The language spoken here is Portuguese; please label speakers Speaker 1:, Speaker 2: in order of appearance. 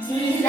Speaker 1: Diz